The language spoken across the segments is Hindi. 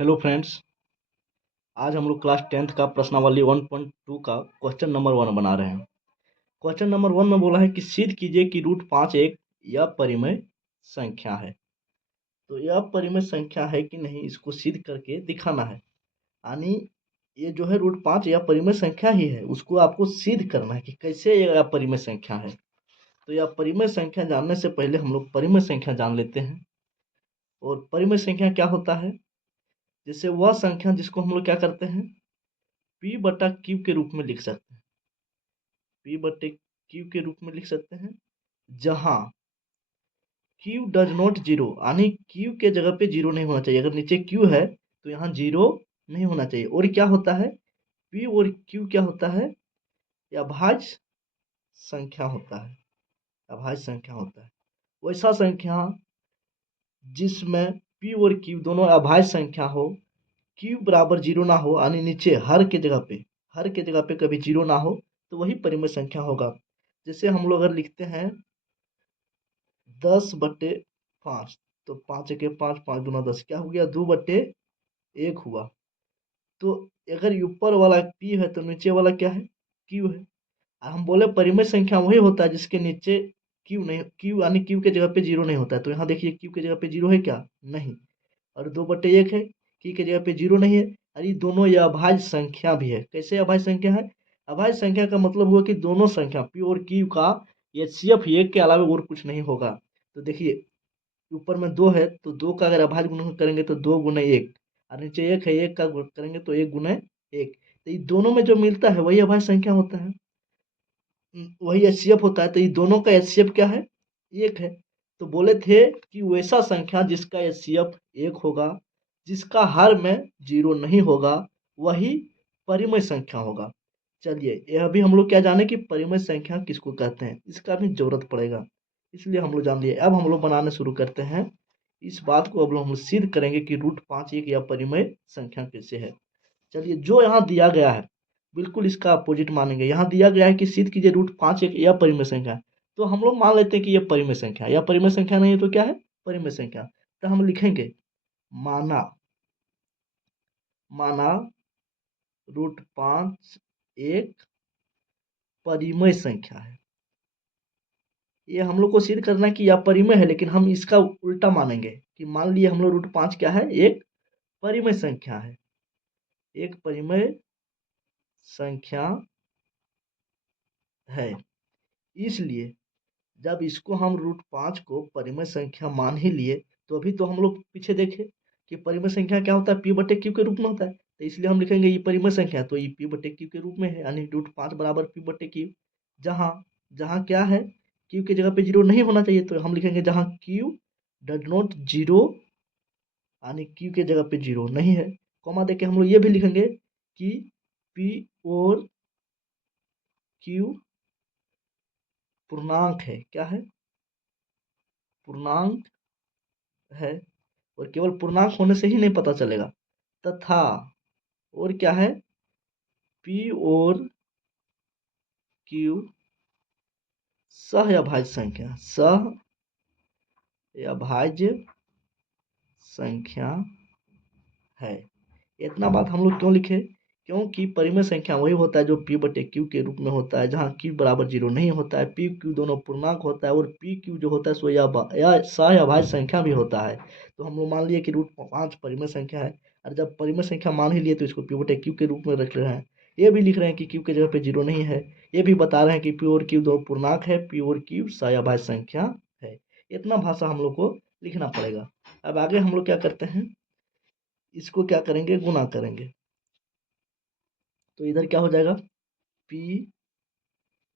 Hello friends. आज हम लोग क्लास 10th का प्रश्नावली 1.2 का क्वेश्चन नंबर 1 बना रहे हैं। क्वेश्चन नंबर 1 में बोला है कि सिद्ध कीजिए कि रूट 5 एक यह परिमेय संख्या है। तो यह परिमेय संख्या है कि नहीं, इसको सिद्ध करके दिखाना है। यानी ये जो है रूट 5 यह परिमेय संख्या ही है, उसको आपको सिद्ध करना है कि कैसे यह परिमेय संख्या है। तो यह परिमेय संख्या जानने से पहले हम लोग परिमेय संख्या जान लेते हैं। और परिमेय संख्या क्या होता है? जैसे वह संख्या जिसको हम लोग क्या करते हैं, पी बटा क्यू के रूप में लिख सकते हैं। पी बटे क्यू के रूप में लिख सकते हैं, जहां क्यू डज नॉट जीरो, यानी क्यू के जगह पे जीरो नहीं होना चाहिए। अगर नीचे क्यू है तो यहाँ जीरो नहीं होना चाहिए। और क्या होता है, पी और क्यू क्या होता है, यह अभाज्य संख्या होता है। अभाज्य संख्या होता है वैसा संख्या जिसमें पी और क्यू दोनों अभाज्य संख्या हो, क्यू बराबर जीरो ना हो, यानी नीचे हर के जगह पे कभी जीरो ना हो, तो वही परिमेय संख्या होगा। जैसे हम लोग अगर लिखते हैं 10/5, तो 5 के 5, 5 दूना 10, क्या हो गया 2/1 हुआ। तो अगर ऊपर वाला पी है तो नीचे वाला क्या है, क्यू है। हम बोले परिमेय संख्या वही होता है जिसके नीचे क्यू नहीं, क्यू यानी क्यू के जगह पे जीरो नहीं होता है। तो यहाँ देखिए क्यू के जगह पे जीरो है क्या, नहीं। और 2/1 है, क्यू के जगह पे जीरो नहीं है। और ये दोनों ये अभाज्य संख्या भी है। कैसे अभाज्य संख्या है? अभाज्य संख्या का मतलब हुआ कि दोनों संख्या पी और क्यू का एचसीएफ एक के अलावा और कुछ नहीं होगा। तो देखिए ऊपर में 2 है, तो 2 का अगर अभाज्य गुणन करेंगे तो 2 गुना 1, और नीचे 1 है, 1 का गुणन करेंगे तो 1 गुना 1। तो ये दोनों में जो मिलता है वही अभाज्य संख्या होता है, वही एचसीएफ होता है। तो ये दोनों का एचसीएफ क्या है, 1 है। तो बोले थे कि वैसा संख्या जिसका एचसीएफ 1 होगा, जिसका हर में जीरो नहीं होगा, वही परिमेय संख्या होगा। चलिए यह भी हम लोग क्या जाने कि परिमेय संख्या किसको कहते हैं, इसका भी जरूरत पड़ेगा, इसलिए हम लोग जान लिए। अब हम लोग बनाने शुरू करते हैं। इस बात को अब हम लोग सिद्ध करेंगे कि रूट 5 एक या परिमेय संख्या कैसे है। चलिए जो यहाँ दिया गया है बिल्कुल इसका अपोजिट मानेंगे। यहाँ दिया गया है कि सिद्ध कीजिए रूट 5 एक या परिमेय संख्या है। तो हम लोग मान लेते हैं कि यह परिमेय संख्या है। या परिमेय संख्या नहीं है तो क्या है, परिमेय संख्या। तो हम लिखेंगे माना माना रूट 5 एक परिमेय संख्या है। ये हम लोग को सिद्ध करना है कि यह परिमेय है, लेकिन हम इसका उल्टा मानेंगे कि मान लिए हम लोग रूट 5 क्या है, एक परिमेय संख्या है। एक परिमेय संख्या है, इसलिए जब इसको हम रूट 5 को परिमेय संख्या मान ही लिए, तो अभी तो हम लोग पीछे देखे कि परिमेय संख्या क्या होता है, पी बटे क्यू के रूप में होता है। तो इसलिए हम लिखेंगे ये परिमेय संख्या, तो ये पी बटे क्यू के रूप में है, यानी रूट 5 बराबर पी बटे क्यू। जहाँ जहाँ क्या है, क्यू की जगह पे जीरो नहीं होना चाहिए, तो हम लिखेंगे जहाँ क्यू डज नॉट जीरो, यानी क्यू के जगह पे जीरो नहीं है। कॉमा देके हम लोग ये भी लिखेंगे कि पी और क्यू पूर्णांक है। क्या है, पूर्णांक है। और केवल पूर्णांक होने से ही नहीं पता चलेगा, तथा और क्या है, पी और क्यू सहअभाज्य संख्या, सहअभाज्य संख्या है। इतना बात हम लोग क्यों लिखे, क्योंकि परिमेय संख्या वही होता है जो पी बटे क्यू के रूप में होता है, जहाँ क्यू बराबर जीरो नहीं होता है, पी क्यू दोनों पूर्णांक होता है, और पी क्यू जो होता है सो या सहअभाज्य संख्या भी होता है। तो हम लोग मान लिए कि रूट 5 परिमेय संख्या है। और जब परिमेय संख्या मान ही लिए तो इसको पी बटे क्यू के रूप में रख रहे हैं। ये भी लिख रहे हैं कि क्यू के जगह पे जीरो नहीं है। ये भी बता रहे हैं कि पी और क्यू दो पूर्णांक है, पी और क्यू सहअभाज्य संख्या है। इतना भाषा हम लोग को लिखना पड़ेगा। अब आगे हम लोग क्या करते हैं, इसको क्या करेंगे, गुना करेंगे। तो इधर क्या हो जाएगा, P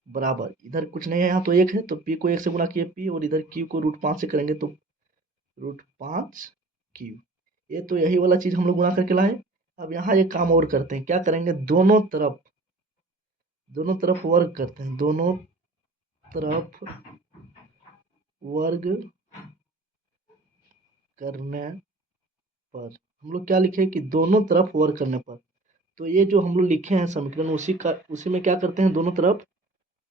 बराबर, इधर कुछ नहीं है, यहाँ तो 1 है, तो P को 1 से गुना किए P, और इधर Q को रूट 5 से करेंगे तो रूट 5 Q। ये तो यही वाला चीज़ हम लोग गुना करके लाए। अब यहाँ एक काम और करते हैं, क्या करेंगे, दोनों तरफ वर्ग करते हैं। दोनों तरफ वर्ग करने पर हम लोग क्या लिखे कि दोनों तरफ वर्ग करने पर। तो ये जो हम लोग लिखे हैं समीकरण, उसी में क्या करते हैं, दोनों तरफ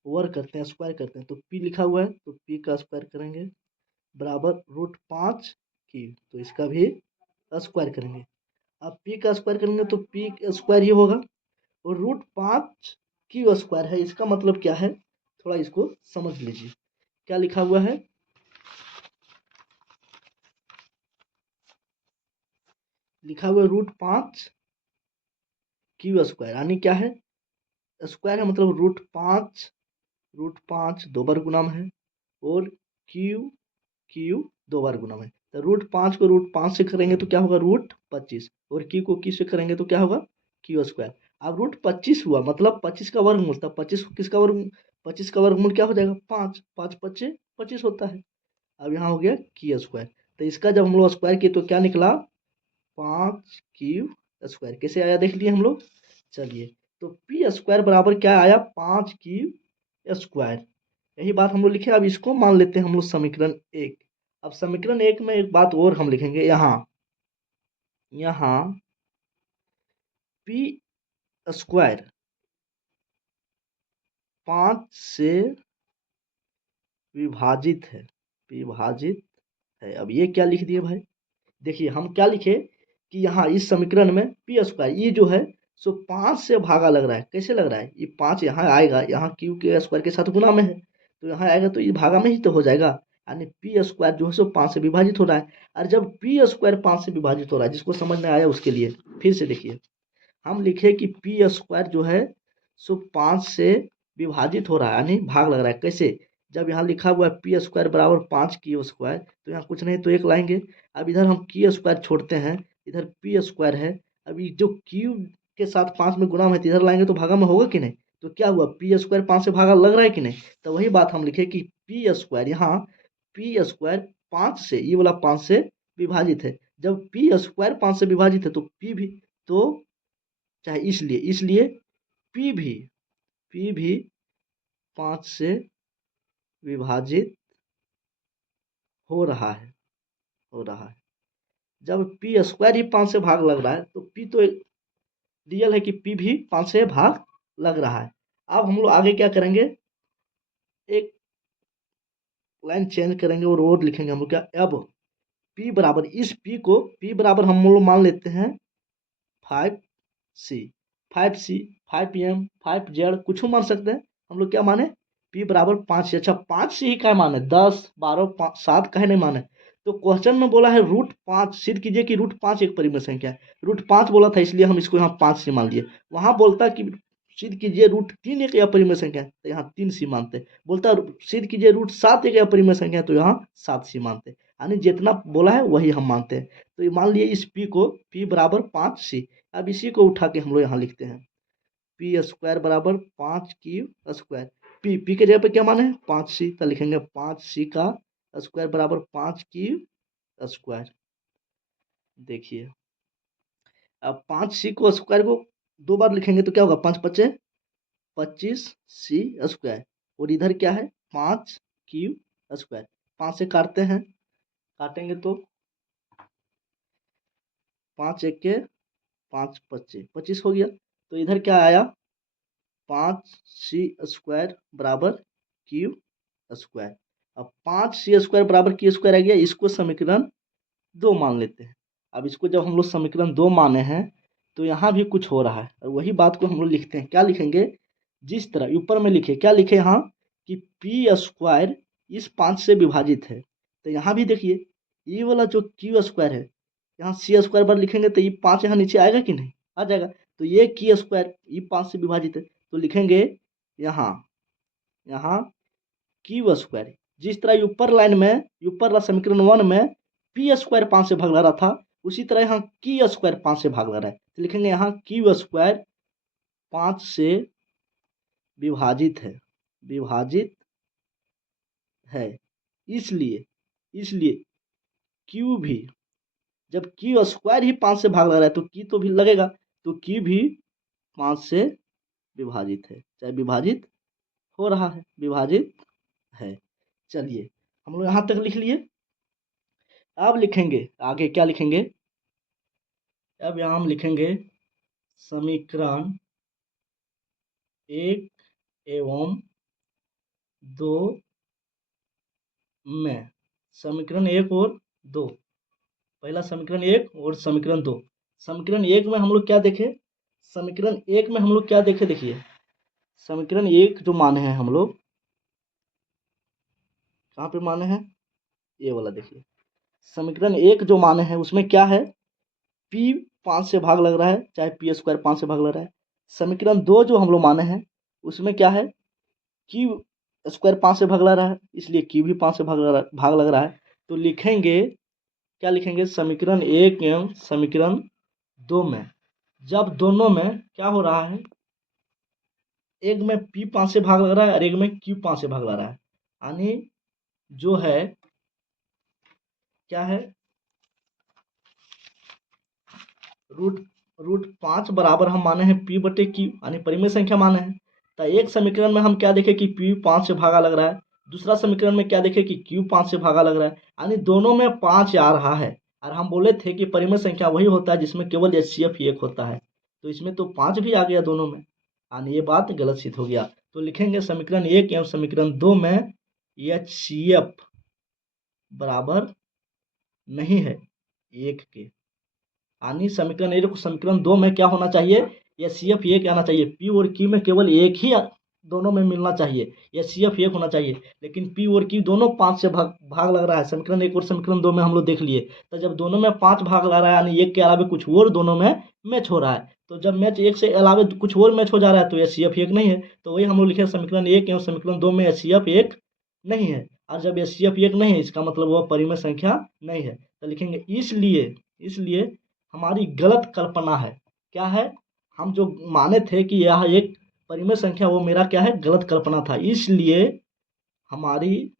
वर्ग करते हैं, स्क्वायर करते हैं। तो P लिखा हुआ है तो P का स्क्वायर करेंगे बराबर रूट 5 की, तो इसका भी स्क्वायर करेंगे। अब पी का स्क्वायर करेंगे तो पी स्क्वायर ही होगा, और √5 क्यू स्क्वायर है। इसका मतलब क्या है, थोड़ा इसको समझ लीजिए। क्या लिखा हुआ है, लिखा हुआ है √5 क्यू स्क्वायर, यानी क्या है, स्क्वायर है मतलब √5 दो बार गुणा में है, और क्यू क्यू दो बार गुना में। तो √5 को √5 से करेंगे तो क्या होगा, √25, और क्यू को क्यू से करेंगे तो क्या होगा, क्यू स्क्वायर। अब √25 हुआ मतलब 25 का वर्गमूल था, 25 किसका वर्ग, 25 का वर्गमूल क्या हो जाएगा, 5, 5 25 25 होता है। अब यहाँ हो गया क्यू स्क्वायर। तो इसका जब हम लोग स्क्वायर किए तो क्या निकला, 5 क्यू स्क्वायर। कैसे आया देख लिए हम लोग। चलिए, तो पी स्क्वायर बराबर क्या आया, 5 क्यू स्क्वायर। यही बात हम लोग लिखे। अब इसको मान लेते हैं हम लोग समीकरण 1। अब समीकरण 1 में एक बात और हम लिखेंगे, यहाँ यहाँ पी स्क्वायर 5 से विभाजित है, विभाजित है। अब ये क्या लिख दिए भाई, देखिए हम क्या लिखे कि यहाँ इस समीकरण में पी स्क्वायर ये जो है सो 5 से भागा लग रहा है। कैसे लग रहा है, ये 5 यहाँ आएगा, यहाँ क्यू के स्क्वायर के साथ गुना में है, तो यहाँ आएगा तो ये भागा में ही तो हो जाएगा, यानी पी स्क्वायर जो है सो 5 से विभाजित हो रहा है। और जब पी स्क्वायर 5 से विभाजित हो रहा है, जिसको समझ में आया उसके लिए फिर से देखिए, हम लिखे कि पी स्क्वायर जो है सो 5 से विभाजित हो रहा है, यानी भाग लग रहा है। कैसे, जब यहाँ लिखा हुआ है पी स्क्वायर बराबर 5 क्यू स्क्वायर, तो यहाँ कुछ नहीं तो एक लाएंगे। अब इधर हम क्यू स्क्वायर छोड़ते हैं, इधर पी स्क्वायर है। अभी जो क्यू के साथ 5 में गुणा में है तो इधर लाएंगे तो भागा में होगा कि नहीं। तो क्या हुआ, पी स्क्वायर 5 से भागा लग रहा है कि नहीं। तो वही बात हम लिखे कि पी स्क्वायर, यहाँ पी स्क्वायर 5 से, ये वाला 5 से विभाजित है। जब पी स्क्वायर 5 से विभाजित है तो पी भी, तो चाहे इसलिए इसलिए पी भी 5 से विभाजित हो रहा है, हो रहा है। जब पी स्क्वायर ही 5 से भाग लग रहा है तो पी तो रियल है कि पी भी 5 से भाग लग रहा है। अब हम लोग आगे क्या करेंगे, एक लाइन चेंज करेंगे और लिखेंगे हम लोग क्या, अब पी बराबर, इस पी को पी बराबर हम लोग मान लेते हैं 5C, 5C, 5M, 5Z, कुछ मान सकते हैं हम लोग। क्या माने, पी बराबर 5C। अच्छा 5C ही क्या माने, 10 12 7 कहे नहीं माने। तो क्वेश्चन में बोला है √5, सिद्ध कीजिए कि √5 एक परिमेय संख्या है। √5 बोला था इसलिए हम इसको यहाँ 5C मान लिए। वहां बोलता कि सिद्ध कीजिए √3 एक अपरिमेय संख्या है, तो यहाँ 3C मानते। बोलता सिद्ध कीजिए √7 एक अपरिमेय संख्या है, तो यहाँ 7C मानते। यानी जितना बोला है वही हम मानते हैं। तो ये मान लिए इस पी को, पी बराबर 5C। अब इसी को उठा के हम लोग यहाँ लिखते हैं, पी स्क्वायर बराबर 5 क्यू स्क्वायर। पी के जगह पे क्या माने, 5C, तो लिखेंगे 5C का स्क्वायर बराबर 5 क्यू स्क्वायर। देखिए, अब 5C को स्क्वायर को दो बार लिखेंगे तो क्या होगा, 5 पच्चे 25C स्क्वायर, और इधर क्या है 5 क्यू स्क्वायर। 5 से काटते हैं, काटेंगे तो 5 एक के 5 पच्चे 25 हो गया। तो इधर क्या आया, 5C स्क्वायर बराबर क्यू स्क्वायर। अब 5C स्क्वायर बराबर क्यू स्क्वायर आ गया, इसको समीकरण 2 मान लेते हैं। अब इसको जब हम लोग समीकरण 2 माने हैं तो यहाँ भी कुछ हो रहा है, और वही बात को हम लोग लिखते हैं। क्या लिखेंगे, जिस तरह ऊपर में लिखे, क्या लिखे यहाँ कि पी स्क्वायर इस 5 से विभाजित है, तो यहाँ भी देखिए ये वाला जो क्यू स्क्वायर है, यहाँ सी स्क्वायर बार लिखेंगे तो ये 5 यहाँ नीचे आएगा कि नहीं, आ जाएगा। तो ये क्यू स्क्वायर ये 5 से विभाजित है, तो लिखेंगे यहाँ, यहाँ क्यू स्क्वायर। जिस तरह ऊपर लाइन में, ऊपर वाला समीकरण 1 में पी स्क्वायर 5 से भाग ला रहा था, उसी तरह यहाँ क्यू स्क्वायर 5 से भाग ला रहा है, तो लिखेंगे यहाँ क्यू स्क्वायर 5 से विभाजित है, विभाजित है। इसलिए इसलिए क्यू भी, जब क्यू स्क्वायर ही 5 से भाग लग रहा है तो क्यू तो भी लगेगा, तो क्यू भी 5 से विभाजित है, चाहे विभाजित हो रहा है, विभाजित है। चलिए, हम लोग यहाँ तक लिख लिए। अब लिखेंगे आगे, क्या लिखेंगे, अब यहाँ हम लिखेंगे समीकरण 1 एवं 2 में, समीकरण 1 और 2, पहला समीकरण 1 और समीकरण 2। समीकरण एक में हम लोग क्या देखे, समीकरण एक में हम लोग क्या देखे, देखिए समीकरण एक जो माने हैं हम लोग कहाँ पे माने हैं, ये वाला देखिए, समीकरण एक जो माने हैं उसमें क्या है, पी 5 से भाग लग रहा है, चाहे पी स्क्वायर 5 से भाग लग रहा है। समीकरण दो जो हम लोग माने हैं उसमें क्या है, क्यू स्क्वायर 5 से भाग लग रहा है, इसलिए क्यू भी 5 से भाग लग रहा है। तो लिखेंगे, क्या लिखेंगे, समीकरण एक एवं समीकरण दो में जब दोनों में क्या हो रहा है, एक में पी 5 से भाग लग रहा है और एक में क्यू 5 से भाग लग रहा है, यानी जो है क्या है, रूट रूट 5 बराबर हम माने हैं पी बटे क्यू, यानी परिमेय संख्या माने हैं। तो एक समीकरण में हम क्या देखें कि पी 5 से भागा लग रहा है, दूसरा समीकरण में क्या देखें कि क्यू 5 से भागा लग रहा है, यानी दोनों में 5 आ रहा है। और हम बोले थे कि परिमेय संख्या वही होता है जिसमें केवल एचसीएफ ही एक होता है, तो इसमें तो 5 भी आ गया दोनों में, यानी ये बात गलत सिद्ध हो गया। तो लिखेंगे समीकरण एक एवं समीकरण दो में एचसीएफ बराबर नहीं है एक के, यानी समीकरण एक समीकरण दो में क्या होना चाहिए, या सी एफ एक आना चाहिए, पी और क्यू में केवल एक ही दोनों में मिलना चाहिए, या सी एफ एक होना चाहिए। लेकिन पी और क्यू दोनों 5 से भाग लग रहा है, समीकरण एक और समीकरण दो में हम लोग देख लिए। तो जब दोनों में 5 भाग लग रहा है यानी एक के अलावा कुछ और दोनों में मैच हो रहा है, तो जब मैच एक से अलावा कुछ और मैच हो जा रहा है तो यह सी एफ एक नहीं है। तो वही हम लोग लिखे समीकरण एक एवं समीकरण दो में सी एफ एक नहीं है, और जब एस सी एफ एक नहीं है इसका मतलब वह परिमेय संख्या नहीं है। तो लिखेंगे इसलिए इसलिए हमारी गलत कल्पना है, क्या है, हम जो माने थे कि यह एक परिमेय संख्या वो मेरा क्या है, गलत कल्पना था, इसलिए हमारी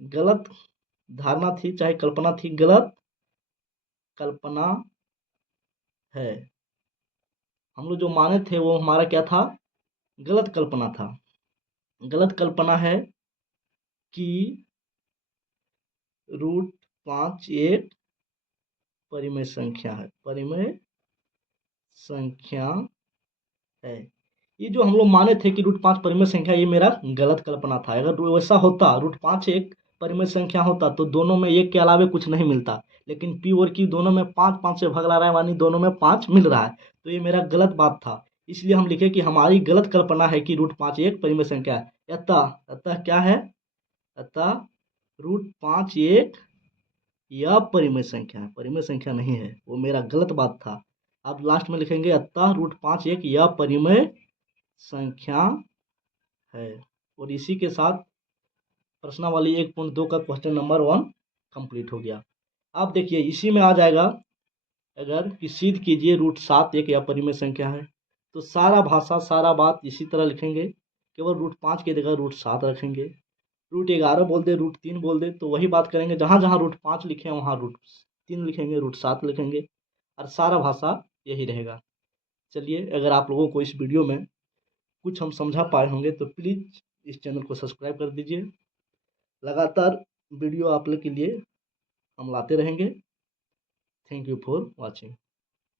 गलत धारणा थी, चाहे कल्पना थी, गलत कल्पना है। हम लोग जो माने थे वो हमारा क्या था, गलत कल्पना था। गलत कल्पना है कि रूट 5 एक परिमेय संख्या है, परिमेय संख्या है। ये जो हम लोग माने थे कि रूट 5 परिमेय संख्या, ये मेरा गलत कल्पना था। अगर वैसा होता, रूट 5 एक परिमेय संख्या होता तो दोनों में एक के अलावे कुछ नहीं मिलता, लेकिन पी और क्यू दोनों में 5 5 से भाग ला रहा है, यानी दोनों में 5 मिल रहा है, तो ये मेरा गलत बात था। इसलिए हम लिखे कि हमारी गलत कल्पना है कि रूट 5 एक परिमेय संख्या है। अतः अतः क्या है, अतः रूट 5 एक यह परिमेय संख्या है, परिमेय संख्या नहीं है, वो मेरा गलत बात था। अब लास्ट में लिखेंगे अतः रूट 5 एक यह परिमेय संख्या है। और इसी के साथ प्रश्नावली 1.2 का क्वेश्चन नंबर 1 कंप्लीट हो गया। अब देखिए इसी में आ जाएगा, अगर कि सिद्ध कीजिए रूट 7 एक या परिमेय संख्या है, तो सारा भाषा सारा बात इसी तरह लिखेंगे, केवल रूट 5 की जगह रूट 7 रखेंगे। रूट 11 बोल दे, रूट 3 बोल दे, तो वही बात करेंगे, जहाँ जहाँ रूट 5 लिखे वहाँ रूट 3 लिखेंगे, रूट 7 लिखेंगे, और सारा भाषा यही रहेगा। चलिए, अगर आप लोगों को इस वीडियो में कुछ हम समझा पाए होंगे तो प्लीज़ इस चैनल को सब्सक्राइब कर दीजिए। लगातार वीडियो आप लोग के लिए हम लाते रहेंगे। Thank you for watching.